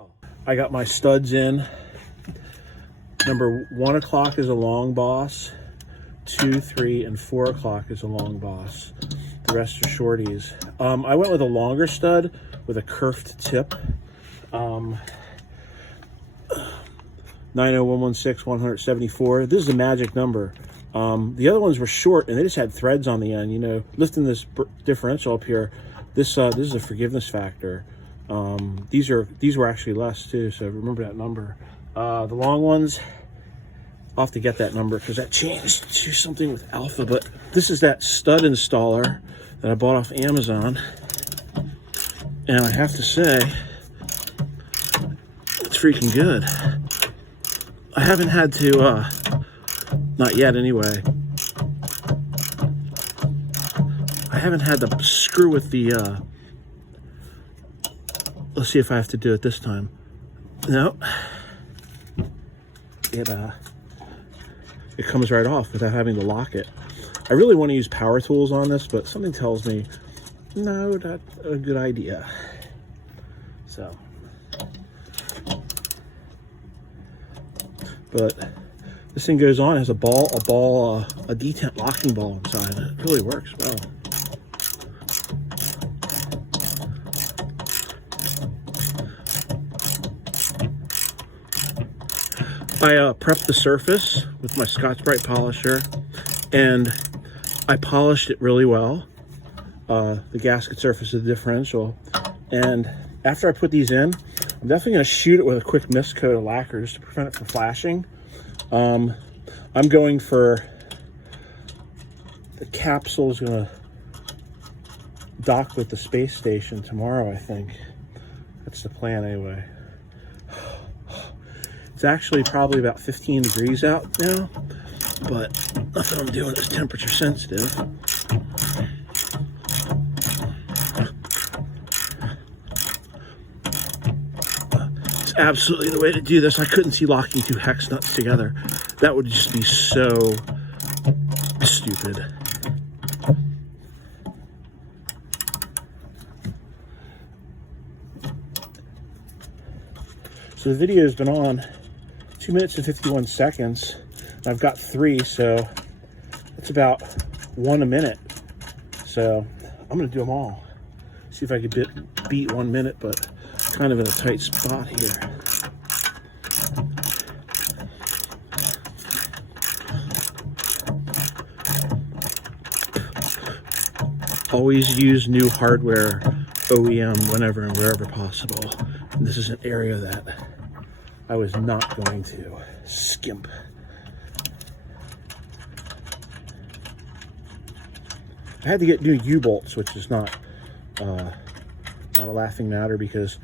well. I got my studs in. Number 1 o'clock is a long boss. 2, 3, and 4 o'clock is a long boss. The rest are shorties. I went with a longer stud with a kerfed tip. 90116-174. This is a magic number. The other ones were short and they just had threads on the end. You know, lifting this differential up here, this is a forgiveness factor. These were actually less too, so remember that number. The long ones, I'll have to get that number because that changed to something with alpha, but this is that stud installer that I bought off Amazon, and I have to say it's freaking good. I haven't had to not yet anyway, I haven't had to screw with the let's see if I have to do it this time. No, it comes right off without having to lock it. I really want to use power tools on this, but something tells me no, not a good idea. So, but this thing goes on, it has a detent locking ball inside. It really works well. I prepped the surface with my Scotch-Brite polisher, and I polished it really well, the gasket surface of the differential. And after I put these in, I'm definitely going to shoot it with a quick mist coat of lacquer just to prevent it from flashing. I'm going for the capsule is going to dock with the space station tomorrow, I think. That's the plan anyway. It's actually probably about 15 degrees out now, but nothing I'm doing is temperature sensitive. It's absolutely the way to do this. I couldn't see locking 2 hex nuts together. That would just be so stupid. So the video has been on 2 minutes and 51 seconds. I've got 3, so it's about 1 a minute. So I'm gonna do them all. See if I could beat 1 minute, but kind of in a tight spot here. Always use new hardware, OEM, whenever and wherever possible. And this is an area that I was not going to skimp. I had to get new U-bolts, which is not a laughing matter because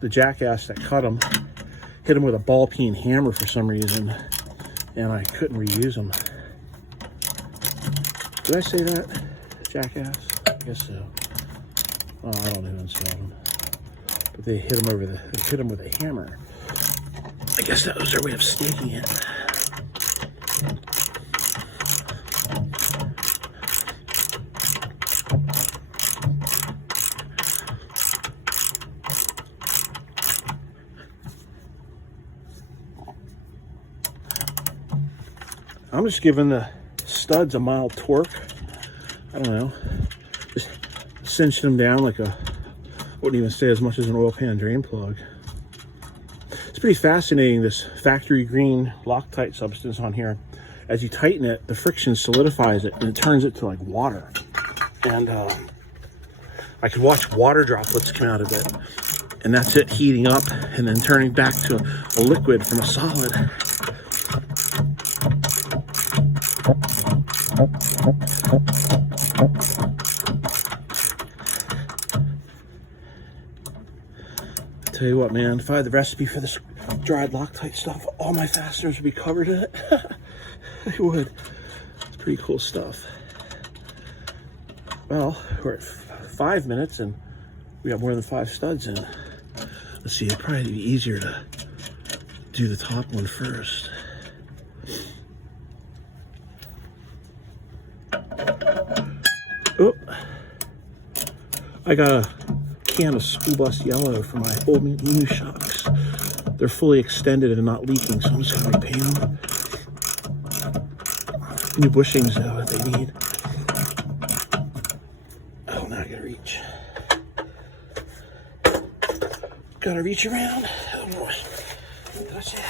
the jackass that cut them hit them with a ball peen hammer for some reason, and I couldn't reuse them. Did I say that, jackass? I guess so. Oh, I don't know who installed them, but they hit them with a hammer. I guess that was their way of staking it. I'm just giving the studs a mild torque. I don't know. Just cinching them down like a, wouldn't even say as much as an oil pan drain plug. It's pretty fascinating, this factory green Loctite substance on here. As you tighten it, the friction solidifies it and it turns it to like water. And I could watch water droplets come out of it. And that's it heating up and then turning back to a liquid from a solid. Tell you what, man, if I had the recipe for this dried Loctite stuff, all my fasteners would be covered in it. They would. It's pretty cool stuff. Well, we're at 5 minutes and we got more than 5 studs in. Let's see, it'd probably be easier to do the top one first. Oh, I got a can of school bus yellow for my old new shocks. they're fully extended and not leaking, so I'm just gonna repaint them. New bushings though, that they need. Oh, now I gotta reach. Gotta reach around. Oh boy. That's it.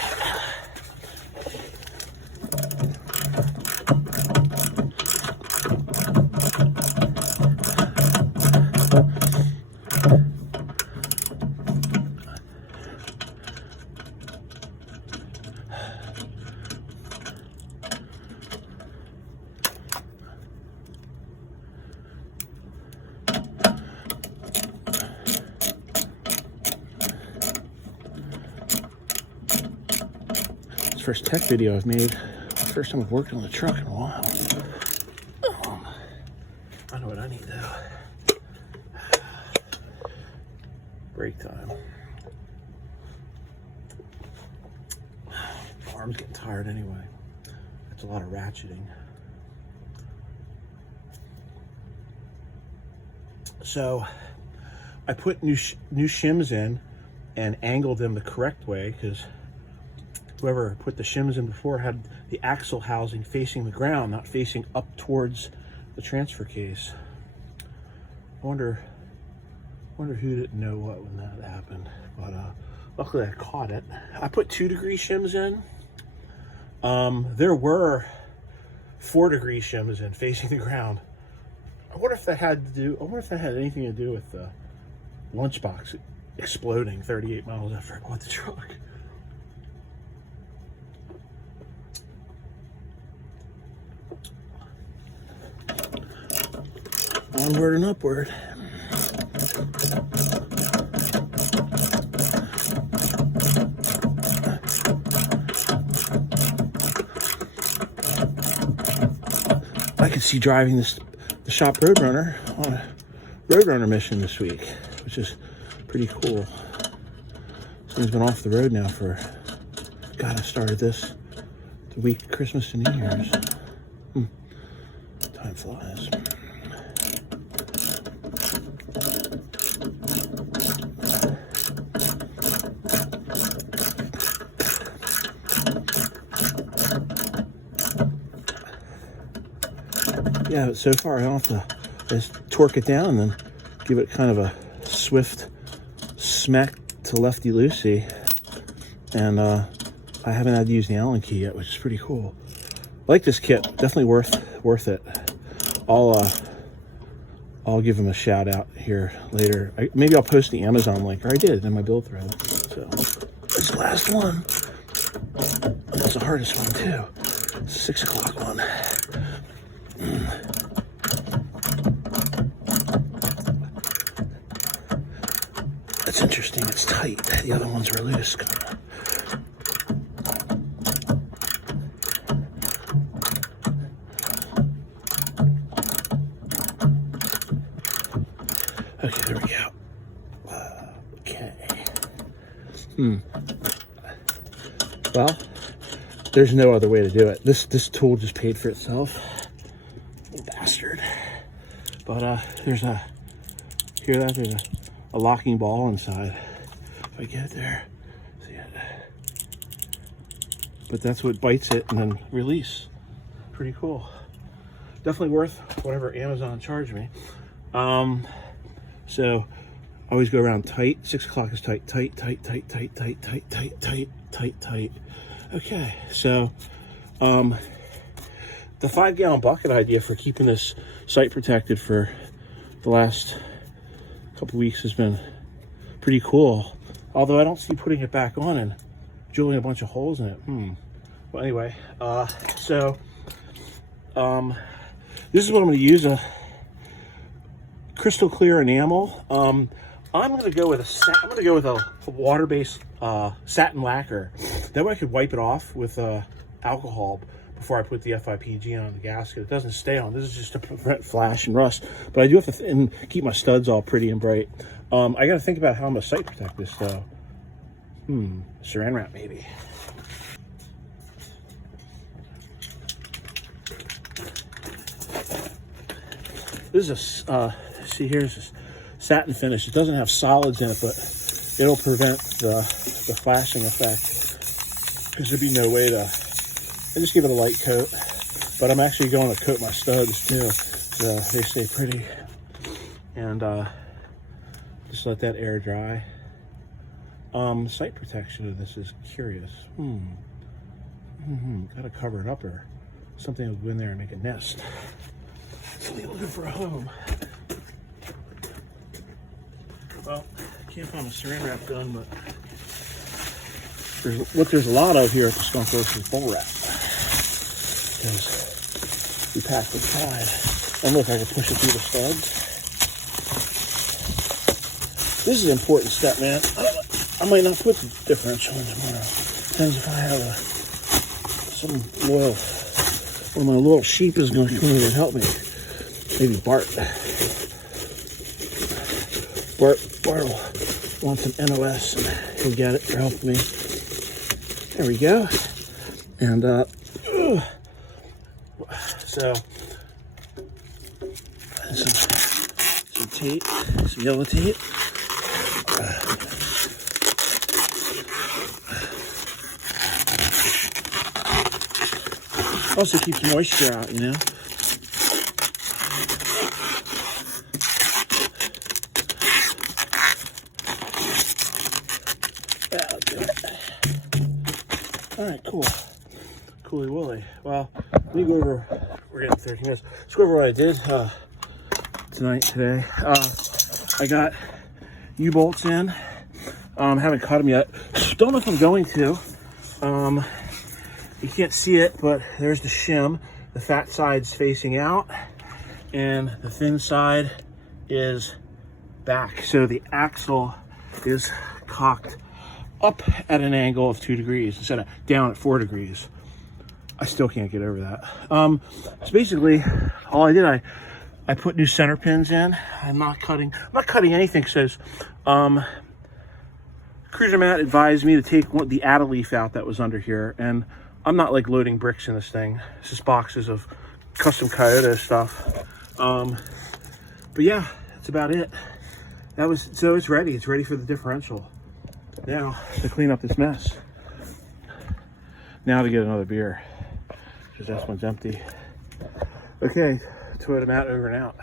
First tech video I've made. First time I've worked on the truck in a while. I know what I need though. Break time. Arm's getting tired anyway. That's a lot of ratcheting. So I put new shims in and angled them the correct way, because whoever put the shims in before had the axle housing facing the ground, not facing up towards the transfer case. I wonder who didn't know what when that happened, but luckily I caught it. I put 2-degree shims in. There were 4-degree shims in facing the ground. I wonder if that had anything to do with the lunchbox exploding 38 miles after I bought the truck. Onward and upward. I could see driving the shop Roadrunner on a Roadrunner mission this week, which is pretty cool. This thing's been off the road now for, God, I started this the week of Christmas and New Year's. Time flies. Yeah, so far I don't have to just torque it down and then give it kind of a swift smack to lefty-loosey. And I haven't had to use the Allen key yet, which is pretty cool. I like this kit, definitely worth it. I'll give him a shout out here later. Maybe I'll post the Amazon link, or I did in my build thread. So this last one, that's the hardest one too. It's a 6 o'clock one. That's interesting. It's tight. The other ones are loose. Okay, there we go. Okay. Well, there's no other way to do it. This tool just paid for itself. Little bastard. But there's a, hear that? There's a locking ball inside. If I get it there, see it. But that's what bites it and then release. Pretty cool. Definitely worth whatever Amazon charged me. So I always go around tight. 6 o'clock is tight, tight, tight, tight, tight, tight, tight, tight, tight, tight, tight. Okay, so the 5-gallon bucket idea for keeping this site protected for the last couple weeks has been pretty cool. Although I don't see putting it back on and drilling a bunch of holes in it. Well, anyway, this is what I'm going to use, a crystal clear enamel. I'm going to go with a water-based satin lacquer. That way I could wipe it off with alcohol before I put the FIPG on the gasket. It doesn't stay on. This is just to prevent flash and rust. But I do have to keep my studs all pretty and bright. I got to think about how I'm going to site protect this though. Saran wrap maybe. This is a see, here's this satin finish. It doesn't have solids in it, but it'll prevent the flashing effect, because there'd be no way to, I just give it a light coat, but I'm actually going to coat my studs too, so they stay pretty, and just let that air dry. Sight protection of this is curious. Gotta cover it up, or something will go in there and make a nest. Somebody looking for a home. Well, can't find a saran wrap gun, but there's a lot of here at the Skunk Works is bull wrap, because we packed inside. And look, I can push it through the studs. This is an important step, man. I might not put the differential in tomorrow. Depends if I have some loyal, one of my little sheep is going to come in and help me. Maybe Bart. Bart will want some NOS, and he'll get it for helping me. There we go. And so some tape, some yellow tape. Also keeps moisture out, you know. That'll do it. All right, cool. Cooly Wooly. Well, let me go over, we're getting 13 minutes. Let's go over what I did today. I got U-bolts in. Haven't cut them yet. Don't know if I'm going to. You can't see it, but there's the shim. The fat side's facing out, and the thin side is back. So the axle is cocked up at an angle of 2 degrees instead of down at 4 degrees. I still can't get over that. So basically, all I did, I put new center pins in. I'm not cutting anything, because Cruiser Matt advised me to take the add leaf out that was under here, and I'm not like loading bricks in this thing. It's just boxes of custom Toyota stuff. But yeah, that's about it. So it's ready. It's ready for the differential. Now to clean up this mess. Now to get another beer, because this one's empty. Okay, Toyota Matt over and out.